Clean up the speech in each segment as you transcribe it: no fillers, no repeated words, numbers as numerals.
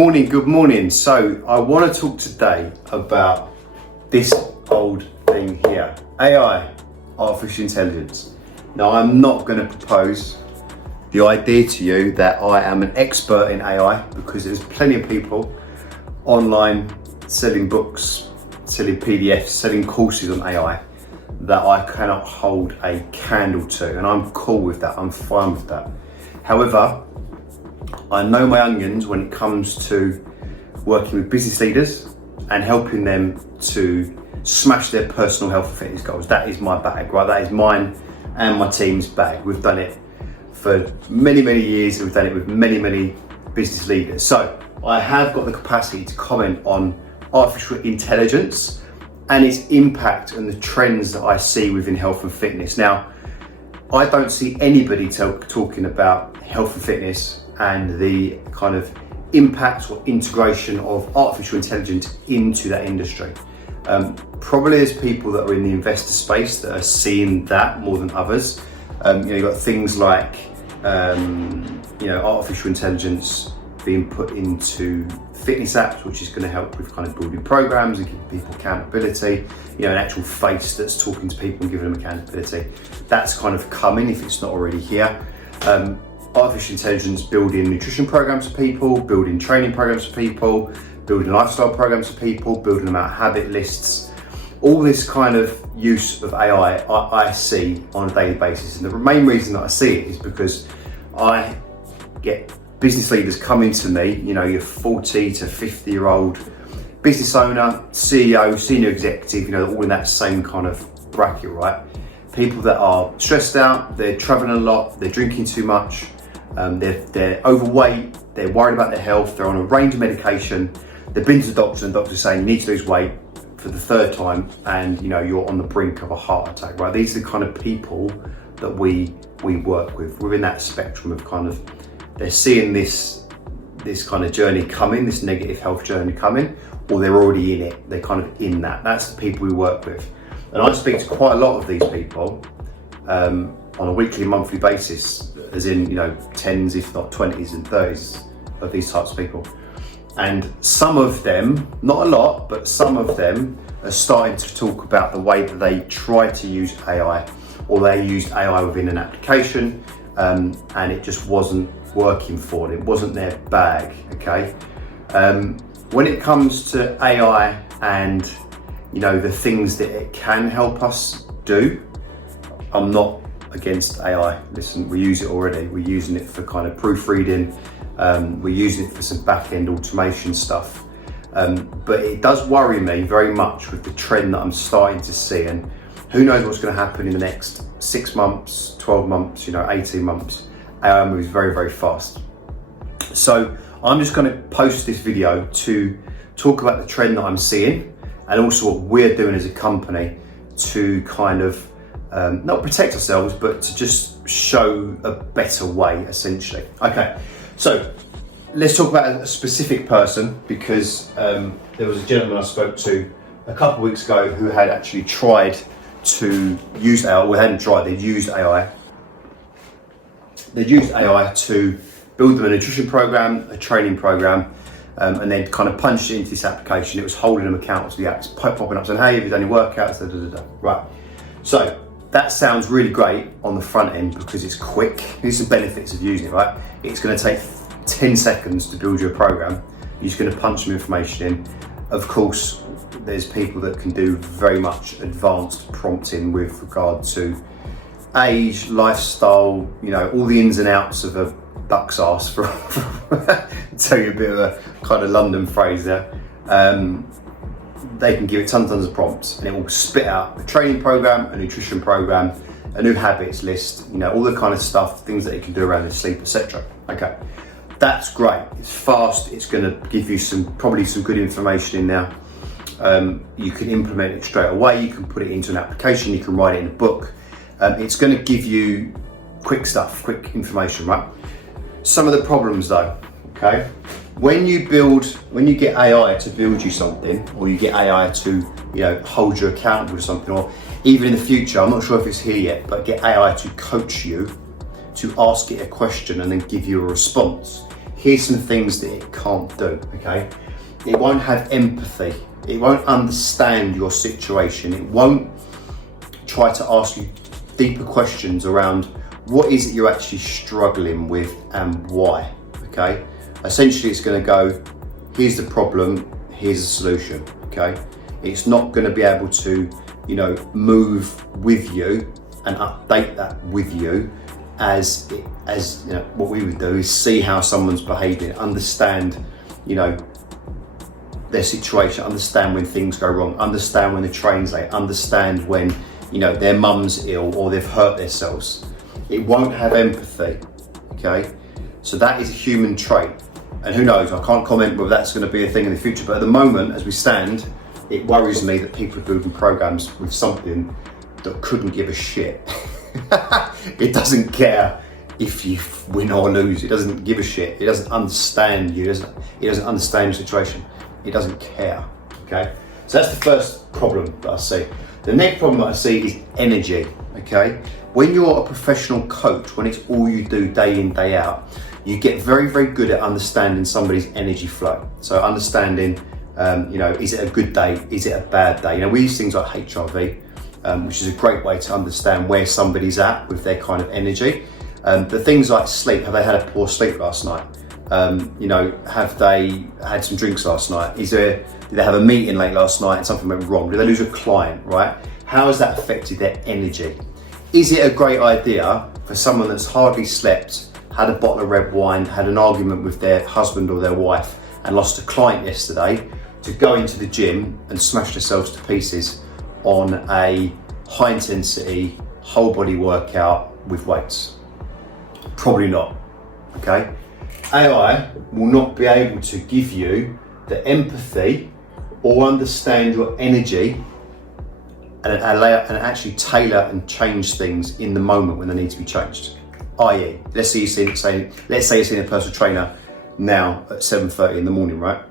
Good morning. So I want to talk today about this old thing here, AI, artificial intelligence. Now, I'm not going to propose the idea to you that I am an expert in AI, because there's plenty of people online selling books, selling PDFs, selling courses on AI that I cannot hold a candle to, and I'm cool with that. I'm fine with that. However, I know my onions when it comes to working with business leaders and helping them to smash their personal health and fitness goals. That is my bag, right? That is mine and my team's bag. We've done it for many, many years, and we've done it with many, many business leaders. So I have got the capacity to comment on artificial intelligence and its impact and the trends that I see within health and fitness. Now, I don't see anybody talking about health and fitness and the kind of impact or integration of artificial intelligence into that industry. Probably there's people that are in the investor space that are seeing that more than others. You've got things like artificial intelligence being put into fitness apps, which is going to help with kind of building programs and giving people accountability, an actual face that's talking to people and giving them accountability. That's kind of coming, if it's not already here. Artificial intelligence building nutrition programs for people, building training programs for people, building lifestyle programs for people, building them out habit lists. All this kind of use of AI I see on a daily basis. And the main reason that I see it is because I get business leaders coming to me, your 40 to 50-year-old business owner, CEO, senior executive, all in that same kind of bracket, right? People that are stressed out, they're traveling a lot, they're drinking too much, they're overweight, they're worried about their health, they're on a range of medication, they've been to the doctor and the doctor's saying you need to lose weight for the third time, and you're on the brink of a heart attack, right? These are the kind of people that we work with. We're in that spectrum of kind of, they're seeing this kind of journey coming, this negative health journey coming, or they're already in it, they're kind of in that. That's the people we work with. And I speak to quite a lot of these people on a weekly, monthly basis, as in, tens, if not 20s and 30s of these types of people. And some of them, not a lot, but some of them are starting to talk about the way that they tried to use AI, or they used AI within an application, and it just wasn't working for them. It wasn't their bag, okay? When it comes to AI and the things that it can help us do, I'm not against AI. Listen, we use it already. We're using it for kind of proofreading. We're using it for some back-end automation stuff. But it does worry me very much with the trend that I'm starting to see. And who knows what's going to happen in the next 6 months, 12 months, 18 months. AI moves very, very fast. So I'm just going to post this video to talk about the trend that I'm seeing, and also what we're doing as a company to kind of not protect ourselves, but to just show a better way, essentially. Okay, so let's talk about a specific person, because there was a gentleman I spoke to a couple of weeks ago who had actually tried to use AI, or hadn't tried, they'd used AI. They'd used AI to build them a nutrition program, a training program, and then kind of punched it into this application. It was holding them accountable to the apps, popping up saying, hey, have you done any workouts? Right. So that sounds really great on the front end because it's quick. Here's the benefits of using it, right? It's going to take 10 seconds to build your program. You're just going to punch some information in. Of course, there's people that can do very much advanced prompting with regard to age, lifestyle, all the ins and outs of a duck's ass, for tell you a bit of a kind of London phrase there. They can give it tons of prompts, and it will spit out a training program, a nutrition program, a new habits list, all the kind of stuff, things that it can do around the sleep, etc. Okay, that's great. It's fast. It's going to give you probably some good information in there. You can implement it straight away. You can put it into an application. You can write it in a book. It's going to give you quick stuff, quick information, right? Some of the problems though, okay? When you get AI to build you something, or you get AI to, hold you accountable to something, or even in the future, I'm not sure if it's here yet, but get AI to coach you, to ask it a question and then give you a response. here's some things that it can't do, okay? It won't have empathy. It won't understand your situation. It won't try to ask you deeper questions around what is it you're actually struggling with and why, okay? Essentially, it's gonna go, here's the problem, here's the solution, okay? It's not gonna be able to, move with you and update that with you as what we would do is see how someone's behaving, understand, their situation, understand when things go wrong, understand when the train's late, understand when, their mum's ill or they've hurt themselves. It won't have empathy, okay? So that is a human trait. And who knows, I can't comment whether that's gonna be a thing in the future, but at the moment, as we stand, it worries me that people are building programs with something that couldn't give a shit. It doesn't care if you win or lose. It doesn't give a shit. It doesn't understand you. It doesn't understand your situation. It doesn't care, okay? So that's the first problem that I see. The next problem that I see is energy, okay? When you're a professional coach, when it's all you do day in, day out, you get very, very good at understanding somebody's energy flow. So understanding, is it a good day? Is it a bad day? We use things like HRV, which is a great way to understand where somebody's at with their kind of energy. But things like sleep, have they had a poor sleep last night? Have they had some drinks last night? Did they have a meeting late last night and something went wrong? Did they lose a client, right? How has that affected their energy? Is it a great idea for someone that's hardly slept, had a bottle of red wine, had an argument with their husband or their wife and lost a client yesterday, to go into the gym and smash themselves to pieces on a high intensity, whole body workout with weights? Probably not, okay? AI will not be able to give you the empathy or understand your energy and actually tailor and change things in the moment when they need to be changed. I.e., let's say you're seeing a personal trainer now at 7:30 in the morning, right?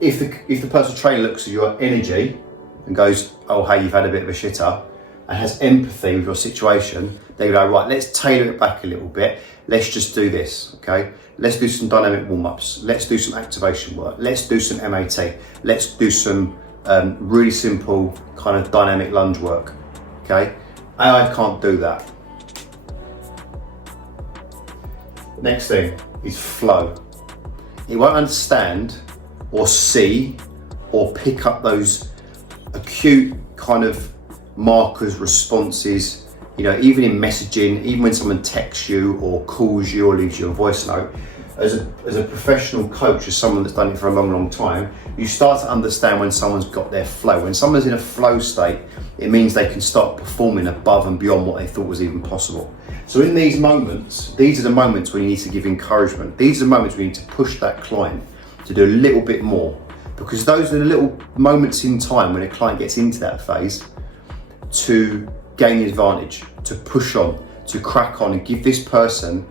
If the personal trainer looks at your energy and goes, oh, hey, you've had a bit of a shitter, and has empathy with your situation, they go, right, let's tailor it back a little bit. Let's just do this, okay? Let's do some dynamic warm-ups. Let's do some activation work. Let's do some MAT. Let's do some really simple kind of dynamic lunge work, okay? AI can't do that. Next thing is flow. It won't understand or see or pick up those acute kind of markers, responses, even in messaging, even when someone texts you or calls you or leaves you a voice note. As a professional coach, as someone that's done it for a long, long time, you start to understand when someone's got their flow. When someone's in a flow state, it means they can start performing above and beyond what they thought was even possible. So in these moments, these are the moments when you need to give encouragement. These are the moments when you need to push that client to do a little bit more, because those are the little moments in time when a client gets into that phase to gain the advantage, to push on, to crack on and give this person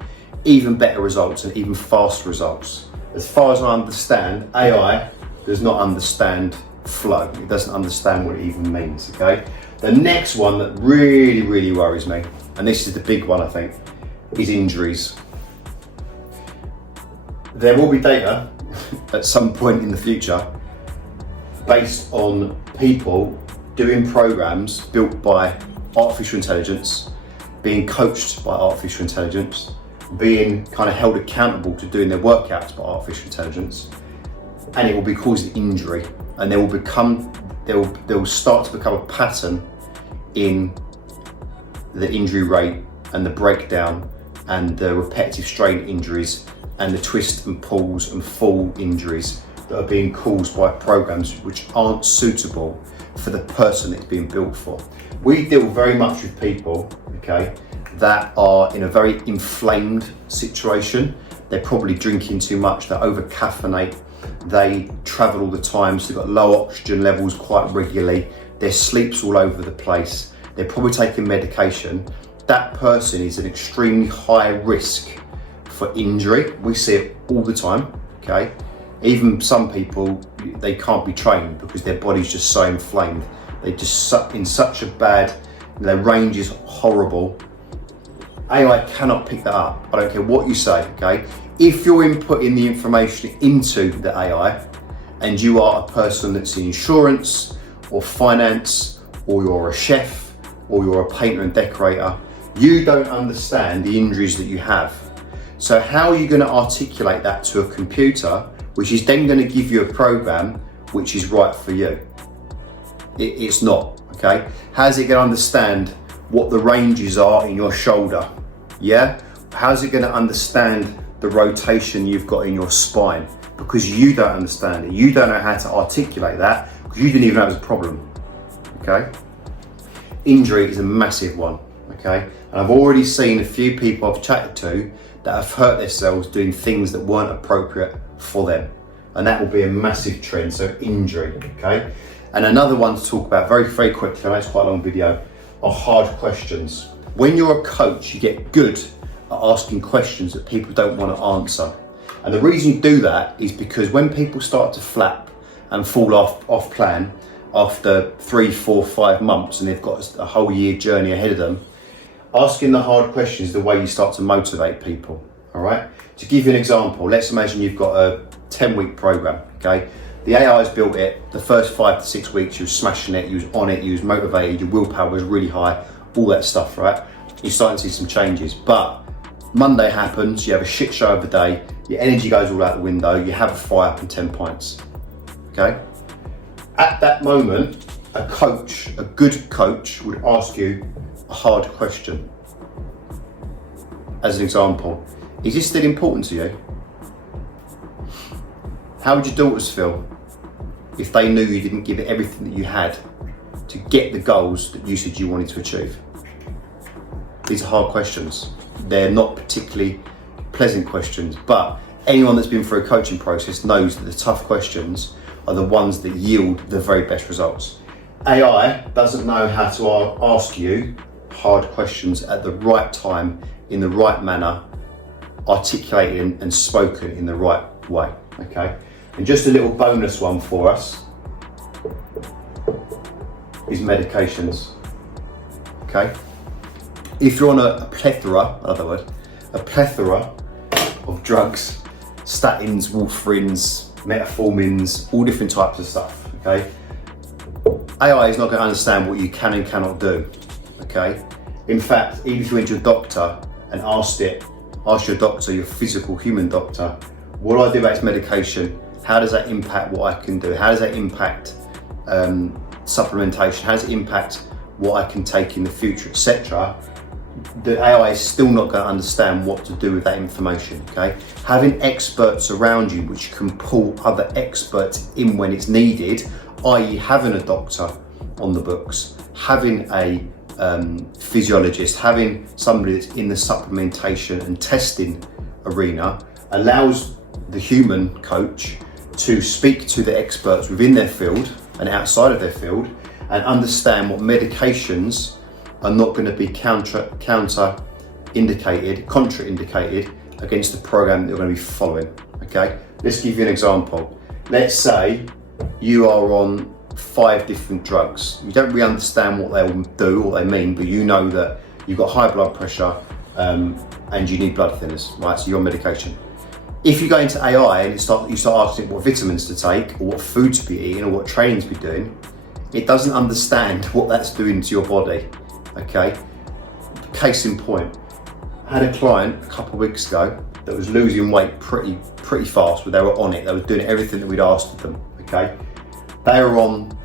even better results and even faster results. As far as I understand, AI does not understand flow. It doesn't understand what it even means, okay? The next one that really, really worries me, and this is the big one I think, is injuries. There will be data at some point in the future based on people doing programs built by artificial intelligence, being coached by artificial intelligence, being kind of held accountable to doing their workouts by artificial intelligence, and it will be causing injury, and there will start to become a pattern in the injury rate and the breakdown and the repetitive strain injuries and the twist and pulls and fall injuries that are being caused by programs which aren't suitable for the person it's being built for. We deal very much with people, okay, that are in a very inflamed situation. They're probably drinking too much, they over caffeinate, they travel all the time, so they've got low oxygen levels quite regularly, their sleep's all over the place, they're probably taking medication. That person is an extremely high risk for injury. We see it all the time, okay? Even some people, they can't be trained because their body's just so inflamed. They're just in such a bad, their range is horrible. AI cannot pick that up. I don't care what you say, okay? If you're inputting the information into the AI and you are a person that's in insurance or finance, or you're a chef, or you're a painter and decorator, you don't understand the injuries that you have. So how are you going to articulate that to a computer, which is then going to give you a program which is right for you? It's not, okay? How's it going to understand what the ranges are in your shoulder? Yeah? How's it going to understand the rotation you've got in your spine? Because you don't understand it. You don't know how to articulate that because you didn't even know it was a problem, okay? Injury is a massive one, okay? And I've already seen a few people I've chatted to that have hurt themselves doing things that weren't appropriate for them. And that will be a massive trend, so injury, okay? And another one to talk about very, very quickly, I know it's quite a long video, are hard questions. When you're a coach, you get good at asking questions that people don't want to answer. And the reason you do that is because when people start to flap and fall off plan after 3, 4, 5 months and they've got a whole year journey ahead of them, asking the hard questions is the way you start to motivate people, all right? To give you an example, let's imagine you've got a 10-week program, okay? The AI's built it, the first 5 to 6 weeks you was smashing it, you was on it, you was motivated, your willpower was really high, all that stuff, right? You're starting to see some changes, but Monday happens, you have a shit show of a day, your energy goes all out the window, you have a fire up and 10 pints, okay? At that moment, a coach, a good coach, would ask you a hard question. As an example, is this still important to you? How would your daughters feel if they knew you didn't give it everything that you had to get the goals that you said you wanted to achieve? These are hard questions. They're not particularly pleasant questions, but anyone that's been through a coaching process knows that the tough questions are the ones that yield the very best results. AI doesn't know how to ask you hard questions at the right time, in the right manner, articulated and spoken in the right way, okay? And just a little bonus one for us is medications, okay? If you're on a plethora, in other words, a plethora of drugs, statins, warfarins, metformins, all different types of stuff, okay? AI is not going to understand what you can and cannot do, okay? In fact, even if you went to a doctor and ask your doctor, your physical human doctor, what do I do about this medication? How does that impact what I can do? How does that impact supplementation? How does it impact what I can take in the future, etc.? The AI is still not going to understand what to do with that information, okay? Having experts around you which can pull other experts in when it's needed, i.e. having a doctor on the books, having a physiologist, having somebody that's in the supplementation and testing arena, allows the human coach to speak to the experts within their field and outside of their field and understand what medications are not going to be contraindicated against the program that they're going to be following, okay? Let's give you an example. Let's say you are on 5 different drugs. You don't really understand what they will do or what they mean, but you know that you've got high blood pressure and you need blood thinners, right? So you're on medication. If you go into AI and you start asking it what vitamins to take or what food to be eating or what training to be doing, it doesn't understand what that's doing to your body, okay? Case in point, I had a client a couple of weeks ago that was losing weight pretty fast, but they were on it. They were doing everything that we'd asked of them, okay? They were on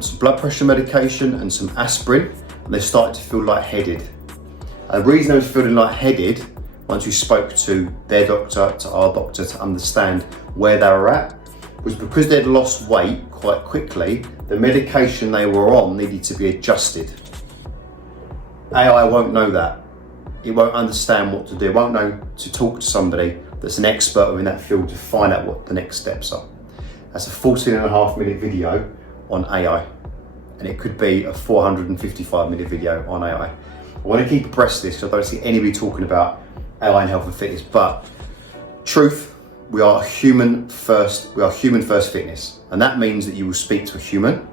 some blood pressure medication and some aspirin, and they started to feel lightheaded. And the reason they were feeling lightheaded, once we spoke to their doctor, to our doctor, to understand where they were at, was because they'd lost weight quite quickly, the medication they were on needed to be adjusted. AI won't know that. It won't understand what to do. It won't know to talk to somebody that's an expert in that field to find out what the next steps are. That's a 14.5-minute video on AI, and it could be a 455-minute video on AI. I want to keep abreast of this because I don't see anybody talking about AI and health and fitness, but truth, we are human first fitness, and that means that you will speak to a human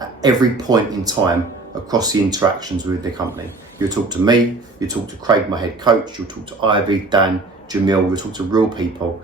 at every point in time across the interactions with the company. You'll talk to me, you'll talk to Craig, my head coach, you'll talk to Ivy, Dan, Jamil, we're talking to real people.